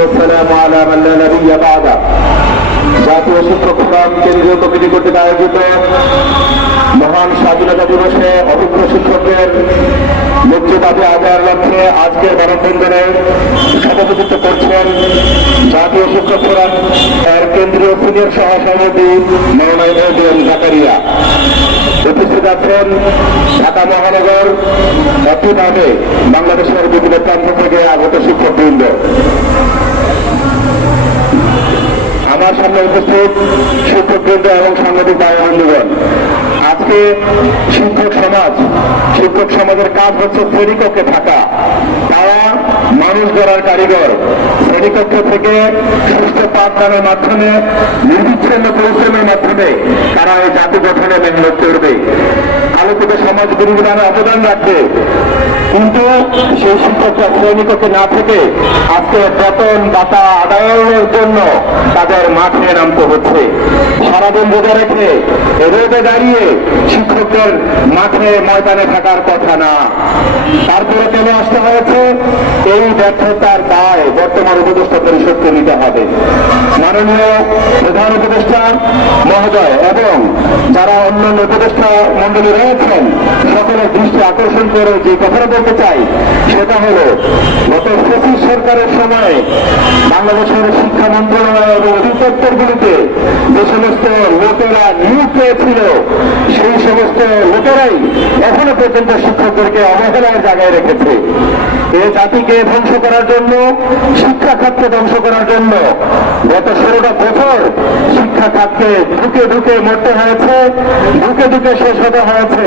والسلام على من لا نبي بعده জাতীয় শিক্ষক ফোরাম কেন্দ্রীয় কমিটি কর্তৃক আয়োজিত মহান স্বাধীনতা দিবসে অভিজ্ঞ শিক্ষকদের মুক্তি দাবি আদায়ের লক্ষ্যে আজকের মানববন্ধনে সভাপতিত্ব করছেন জাতীয় শিক্ষক ফোরাম এর কেন্দ্রীয় সিনিয়র সহসভাপতি মৌলানা এবিএম জাকারিয়া উপস্থিত আছেন ঢাকা মহানগর একইভাবে বাংলাদেশের বিভিন্ন প্রান্ত থেকে আগত শিক্ষকবৃন্দ আমার সামনে উপস্থিত শিক্ষকবৃন্দ এবং সাংবাদিক ভাই বন্ধুগণ। আজকে শিক্ষক সমাজ, শিক্ষক সমাজের কাজ হচ্ছে শ্রেণীকক্ষে থাকা। তারা মানুষ গড়ার কারিগর। শ্রেণীকক্ষ থেকে সুস্থ পাঠদানের মাধ্যমে, নির্বিচ্ছিন্ন পরিশ্রমের মাধ্যমে তারা এই জাতি গঠনে মেহনত করবে। আলোকিত সমাজ বিনির্মাণে অবদান রাখবে। কিন্তু সেই শিক্ষকরা শ্রেণীকক্ষে না থেকে আজকে বেতন বাতা আদায়ের জন্য তাদের মাঠে নামতে হচ্ছে। সারাদিন রোজা রেখে, রোদে দাঁড়িয়ে শিক্ষকদের মাঠে ময়দানে থাকার কথা না। তারপরে কেন আসতে হয়েছে, এই ব্যর্থতার দায় বর্তমান উপদেষ্টা পরিষদকে নিতে হবে। মাননীয় প্রধান উপদেষ্টা মহোদয় এবং যারা অন্যান্য উপদেষ্টা মন্ডলী রয়েছেন, সকলের দৃষ্টি আকর্ষণ করে যে কথাটা বলতে চাই, সেটা হলো, গত ফসিস সরকারের সময় বাংলাদেশের শিক্ষা মন্ত্রণালয় এবং অধিদপ্তরগুলিতে যে সমস্ত লোকেরা নিয়োগ পেয়েছিল, সেই সমস্ত লোকেরাই এখনও পর্যন্ত শিক্ষকদেরকে অবহেলার জায়গায় রেখেছে। এ জাতিকে ধ্বংস করার জন্য, শিক্ষা খাতকে ধ্বংস করার জন্য গত ষোলোটা বছর শিক্ষা খাতকে ঢুকে ঢুকে মরতে হয়েছে, ঢুকে ঢুকে শেষ হতে হয়েছে।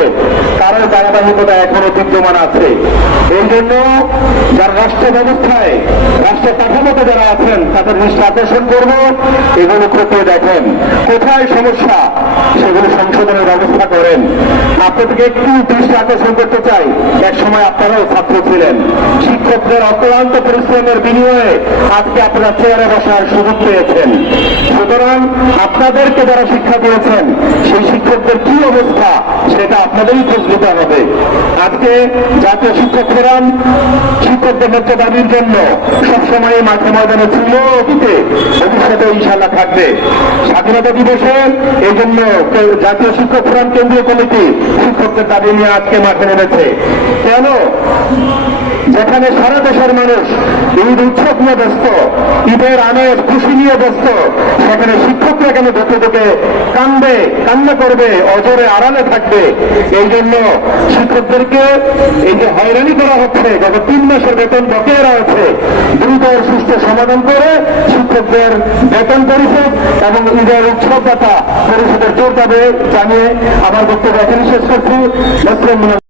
কারোর ধারাবাহিকতা এখনও বিদ্যমান আছে। এই জন্য যার রাষ্ট্র ব্যবস্থায় যারা আছেন, তাদের দৃষ্টি করব, এগুলো খতিয়ে দেখেন। কোথায় সমস্যা? সেগুলো সংশোধনের ব্যবস্থা করেন। আপনাদেরকে একটু দৃষ্টি আকর্ষণ করতে চাই। এক সময় আপনারাও ছাত্র ছিলেন। শিক্ষকদের অক্লান্ত পরিশ্রমের বিনিময়ে আজকে আপনারা চেয়ারে বসার সুযোগ পেয়েছেন। সুতরাং আপনাদেরকে যারা শিক্ষা দিয়েছেন, সেই শিক্ষকদের কি অবস্থা, সেটা আপনাদেরই খোঁজ নিতে হবে। আজকে জাতীয় শিক্ষক ফোরাম শিক্ষকদের মধ্যে দাবির জন্য সবসময় মাঠে ময়দানে ছিল অতীতে। ভবিষ্যতে ইনশাল্লাহ থাকবে। স্বাধীনতা দিবসে এই জন্য জাতীয় শিক্ষক ফোরাম, কেন্দ্রীয় কমিটি শিক্ষকদের দাবি নিয়ে আজকে মাঠে নেমেছে। কেন? যেখানে সারা দেশের মানুষ ঈদ উৎসব নিয়ে ব্যস্ত, ঈদের আমেজ খুশি নিয়ে ব্যস্ত, সেখানে শিক্ষকরা কেন ঢুকে ঢুকে কান্দবে কান্না করবে, অজরে আড়ালে থাকবে? এই জন্য শিক্ষকদেরকে এই যে হয়রানি করা হচ্ছে, গত তিন মাসের বেতন বকেয়া রয়েছে। সুস্থ সমাধান করে শিক্ষকদের বেতন পরিশোধ এবং ঈদের উৎসব দাতা পরিষদের জোর দাবে জানিয়ে আমার বক্তব্য এখানে শেষ করছি।